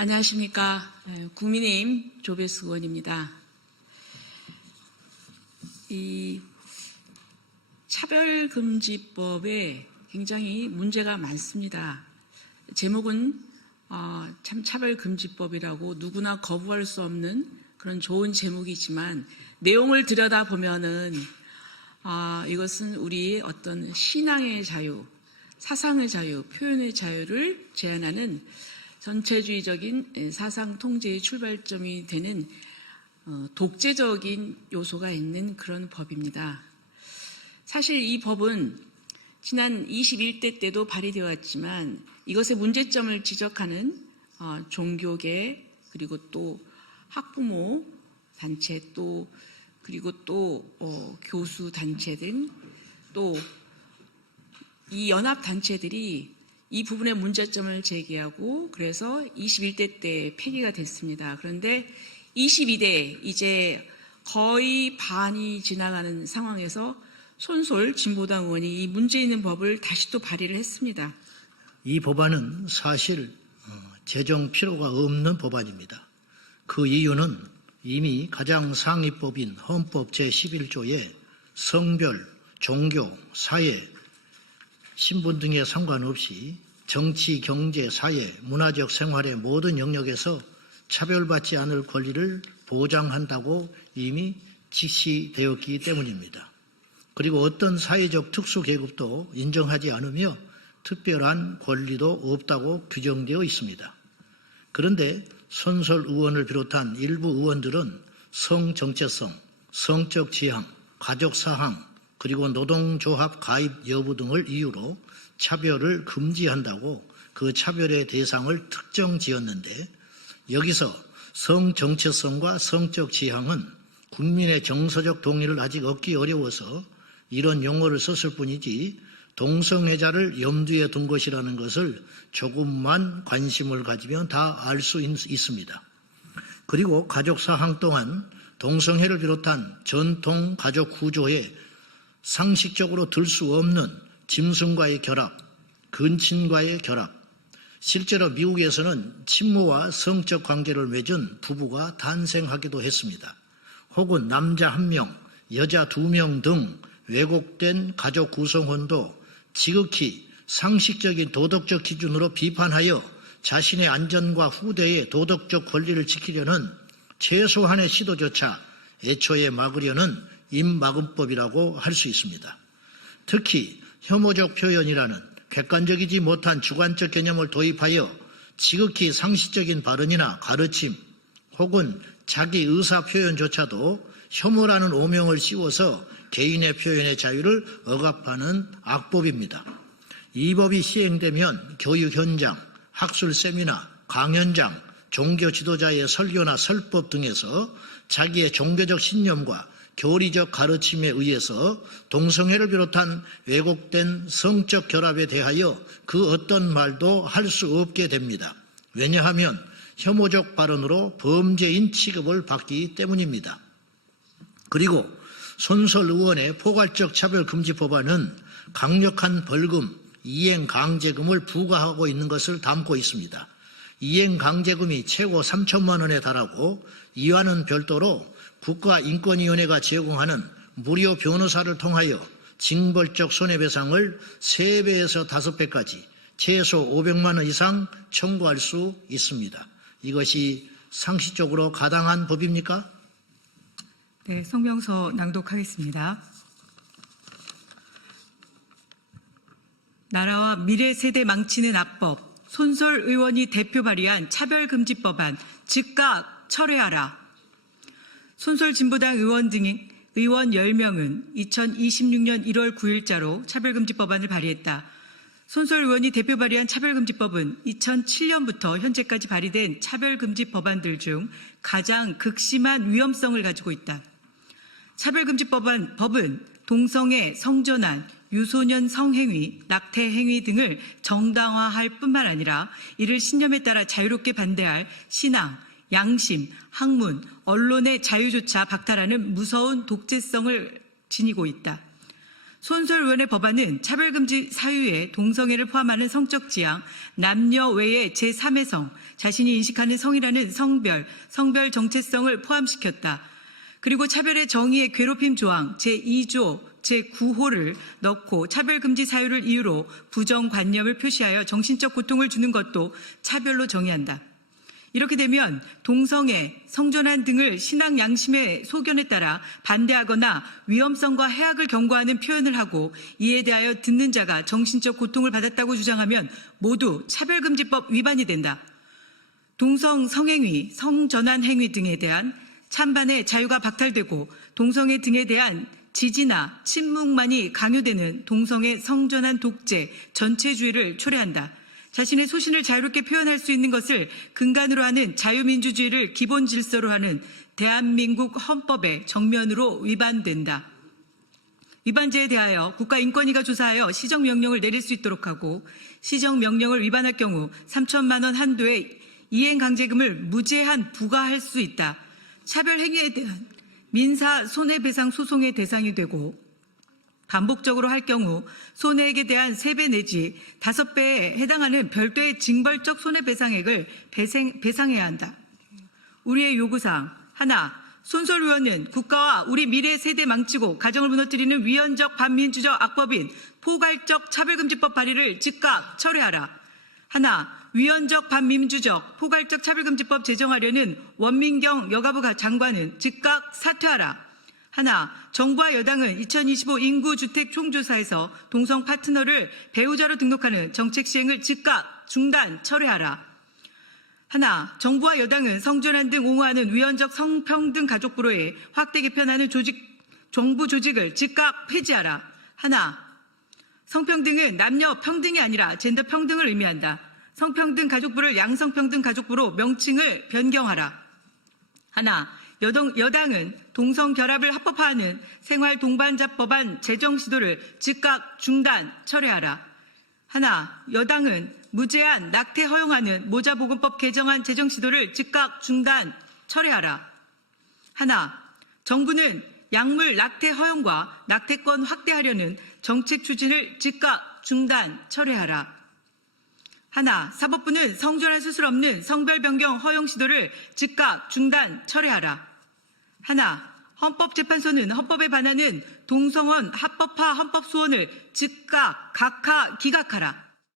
안녕하십니까. 국민의힘 조배수 의원입니다. 이 차별금지법에 굉장히 문제가 많습니다. 제목은 참 차별금지법이라고 누구나 거부할 수 없는 그런 좋은 제목이지만 내용을 들여다보면은 이것은 우리의 어떤 신앙의 자유, 사상의 자유, 표현의 자유를 제한하는 전체주의적인 사상 통제의 출발점이 되는 독재적인 요소가 있는 그런 법입니다. 사실 이 법은 지난 21대 때도 발의되어 왔지만 이것의 문제점을 지적하는 종교계 그리고 또 학부모 단체 그리고 또 교수 단체 등 또 이 연합 단체들이 이 부분의 문제점을 제기하고 그래서 21대 때 폐기가 됐습니다. 그런데 22대 이제 거의 반이 지나가는 상황에서 손솔 진보당 의원이 이 문제 있는 법을 다시 또 발의를 했습니다. 이 법안은 사실 제정 필요가 없는 법안입니다. 그 이유는 이미 가장 상위법인 헌법 제11조에 성별, 종교, 사회, 신분 등에 상관없이 정치, 경제, 사회, 문화적 생활의 모든 영역에서 차별받지 않을 권리를 보장한다고 이미 지시되었기 때문입니다. 그리고 어떤 사회적 특수계급도 인정하지 않으며 특별한 권리도 없다고 규정되어 있습니다. 그런데 손솔 의원을 비롯한 일부 의원들은 성정체성, 성적 지향, 가족사항, 그리고 노동조합 가입 여부 등을 이유로 차별을 금지한다고 그 차별의 대상을 특정 지었는데 여기서 성정체성과 성적 지향은 국민의 정서적 동의를 아직 얻기 어려워서 이런 용어를 썼을 뿐이지 동성애자를 염두에 둔 것이라는 것을 조금만 관심을 가지면 다 알 수 있습니다. 그리고 가족사항 또한 동성애를 비롯한 전통 가족 구조에 상식적으로 들 수 없는 짐승과의 결합, 근친과의 결합, 실제로 미국에서는 친모와 성적 관계를 맺은 부부가 탄생하기도 했습니다. 혹은 남자 1명, 여자 2명 등 왜곡된 가족 구성원도 지극히 상식적인 도덕적 기준으로 비판하여 자신의 안전과 후대의 도덕적 권리를 지키려는 최소한의 시도조차 애초에 막으려는 임막음법이라고 할 수 있습니다. 특히 혐오적 표현이라는 객관적이지 못한 주관적 개념을 도입하여 지극히 상식적인 발언이나 가르침 혹은 자기 의사 표현조차도 혐오라는 오명을 씌워서 개인의 표현의 자유를 억압하는 악법입니다. 이 법이 시행되면 교육 현장, 학술 세미나, 강연장, 종교 지도자의 설교나 설법 등에서 자기의 종교적 신념과 교리적 가르침에 의해서 동성애를 비롯한 왜곡된 성적 결합에 대하여 그 어떤 말도 할 수 없게 됩니다. 왜냐하면 혐오적 발언으로 범죄인 취급을 받기 때문입니다. 그리고 손솔 의원의 포괄적 차별금지 법안은 강력한 벌금, 이행강제금을 부과하고 있는 것을 담고 있습니다. 이행강제금이 최고 3천만 원에 달하고 이와는 별도로 국가인권위원회가 제공하는 무료 변호사를 통하여 징벌적 손해배상을 3배에서 5배까지 최소 500만 원 이상 청구할 수 있습니다. 이것이 상식적으로 가당한 법입니까? 네, 성명서 낭독하겠습니다. 나라와 미래 세대 망치는 악법, 손솔 의원이 대표 발의한 차별금지법안 즉각 철회하라. 손솔 진보당 의원 등의 의원 10명은 2026년 1월 9일자로 차별금지법안을 발의했다. 손솔 의원이 대표 발의한 차별금지법은 2007년부터 현재까지 발의된 차별금지 법안들 중 가장 극심한 위험성을 가지고 있다. 차별금지법은 동성애, 성전환, 유소년 성행위, 낙태행위 등을 정당화할 뿐만 아니라 이를 신념에 따라 자유롭게 반대할 신앙, 양심, 학문, 언론의 자유조차 박탈하는 무서운 독재성을 지니고 있다. 손솔 의원의 법안은 차별금지 사유에 동성애를 포함하는 성적 지향, 남녀 외의 제3의 성, 자신이 인식하는 성이라는 성별 정체성을 포함시켰다. 그리고 차별의 정의의 괴롭힘 조항 제2조 제9호를 넣고 차별금지 사유를 이유로 부정관념을 표시하여 정신적 고통을 주는 것도 차별로 정의한다. 이렇게 되면 동성애, 성전환 등을 신앙 양심의 소견에 따라 반대하거나 위험성과 해악을 경고하는 표현을 하고 이에 대하여 듣는 자가 정신적 고통을 받았다고 주장하면 모두 차별금지법 위반이 된다. 동성 성행위, 성전환 행위 등에 대한 찬반의 자유가 박탈되고 동성애 등에 대한 지지나 침묵만이 강요되는 동성애 성전환 독재 전체주의를 초래한다. 자신의 소신을 자유롭게 표현할 수 있는 것을 근간으로 하는 자유민주주의를 기본 질서로 하는 대한민국 헌법의 정면으로 위반된다. 위반죄에 대하여 국가인권위가 조사하여 시정명령을 내릴 수 있도록 하고 시정명령을 위반할 경우 3천만 원 한도의 이행강제금을 무제한 부과할 수 있다. 차별행위에 대한 민사 손해배상 소송의 대상이 되고 반복적으로 할 경우 손해액에 대한 3배 내지 5배에 해당하는 별도의 징벌적 손해배상액을 배상해야 한다. 우리의 요구사항 하나, 손솔 의원은 국가와 우리 미래 세대 망치고 가정을 무너뜨리는 위헌적 반민주적 악법인 포괄적 차별금지법 발의를 즉각 철회하라. 하나, 위헌적 반민주적 포괄적 차별금지법 제정하려는 원민경 여가부 장관은 즉각 사퇴하라. 하나, 정부와 여당은 2025 인구주택 총조사에서 동성 파트너를 배우자로 등록하는 정책 시행을 즉각 중단 철회하라. 하나, 정부와 여당은 성전환 등 옹호하는 위헌적 성평등 가족부로의 확대 개편하는 정부 조직을 즉각 폐지하라. 하나, 성평등은 남녀 평등이 아니라 젠더 평등을 의미한다. 성평등 가족부를 양성평등 가족부로 명칭을 변경하라. 하나, 여당은 동성 결합을 합법화하는 생활동반자 법안 제정 시도를 즉각 중단 철회하라. 하나, 여당은 무제한 낙태 허용하는 모자보건법 개정안 제정 시도를 즉각 중단 철회하라. 하나, 정부는 약물 낙태 허용과 낙태권 확대하려는 정책 추진을 즉각 중단 철회하라. 하나, 사법부는 성전환 수술 없는 성별 변경 허용 시도를 즉각 중단 철회하라. 하나, 헌법재판소는 헌법에 반하는 동성원 합법화 헌법 소원을 즉각 각하 기각하라.